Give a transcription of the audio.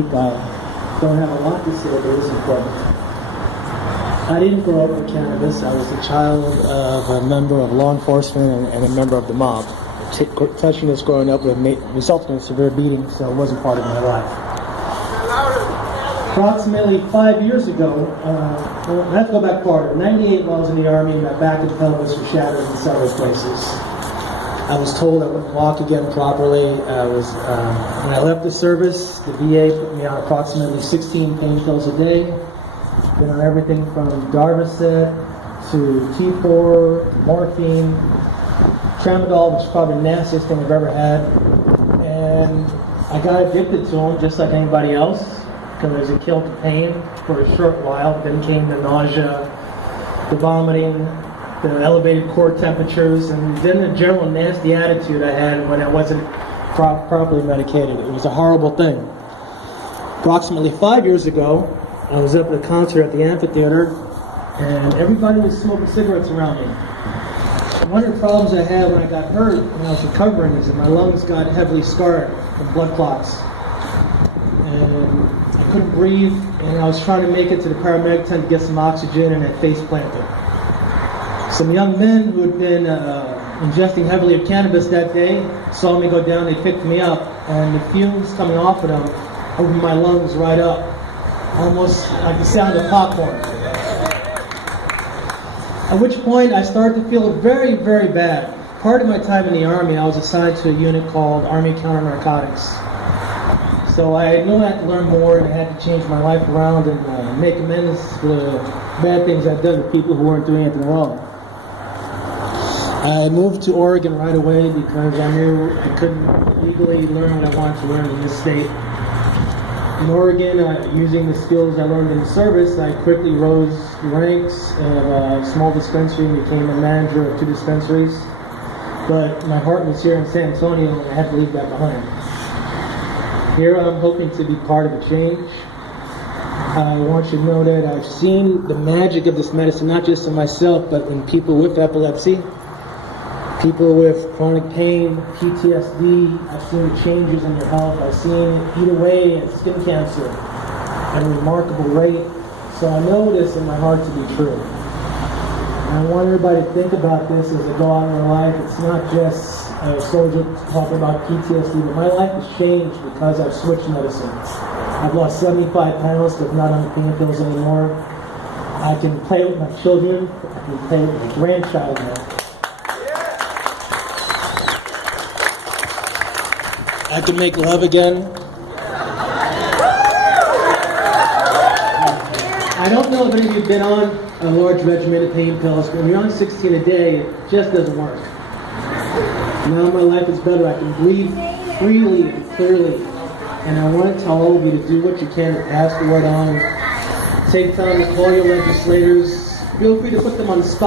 I don't have a lot to say, but it's important. I didn't grow up with cannabis. I was a child of a member of law enforcement and a member of the mob. Touching this growing up resulted in a severe beating, so it wasn't part of my life. Approximately 5 years ago, I have to go back farther. In '98, while I was in the Army, my back and pelvis were shattered in several places. I was told I wouldn't walk again properly. When I left the service, the VA put me on approximately 16 painkillers a day. Been on everything from Darvocet to T4, morphine, tramadol, which is probably the nastiest thing I've ever had. And I got addicted to them just like anybody else, because it killed the pain for a short while. Then came the nausea, the vomiting, the elevated core temperatures, and then the general nasty attitude I had when I wasn't properly medicated. It was a horrible thing. Approximately 5 years ago, I was up at a concert at the amphitheater, and everybody was smoking cigarettes around me. One of the problems I had when I got hurt when I was recovering is that my lungs got heavily scarred from blood clots. And I couldn't breathe, and I was trying to make it to the paramedic tent to get some oxygen, and I face planted. Some young men who had been ingesting heavily of cannabis that day saw me go down, they picked me up, and the fumes coming off of them opened my lungs right up, almost like the sound of popcorn. At which point I started to feel very, very bad. Part of my time in the Army, I was assigned to a unit called Army Counter-Narcotics. So I knew I had to learn more, and I had to change my life around and make amends for the bad things I'd done with people who weren't doing anything wrong. I moved to Oregon right away because I knew I couldn't legally learn what I wanted to learn in this state. In Oregon, using the skills I learned in the service, I quickly rose ranks at a small dispensary and became a manager of 2 dispensaries. But my heart was here in San Antonio, and I had to leave that behind. Here I'm hoping to be part of a change. I want you to know that I've seen the magic of this medicine, not just in myself, but in people with epilepsy, people with chronic pain, PTSD. I've seen the changes in their health. I've seen it eat away at skin cancer at a remarkable rate. So I know this in my heart to be true. And I want everybody to think about this as they go out in their life. It's not just a soldier talking about PTSD, but my life has changed because I've switched medicine. I've lost 75 pounds, but not on the painkillers anymore. I can play with my children. I can play with my grandchild now. I can make love again. I don't know if any of you have been on a large regimen of pain pills, but when you're on 16 a day, it just doesn't work. Now my life is better. I can breathe freely and clearly. And I want to tell all of you to do what you can to pass the word on. Take time to call your legislators. Feel free to put them on the spot.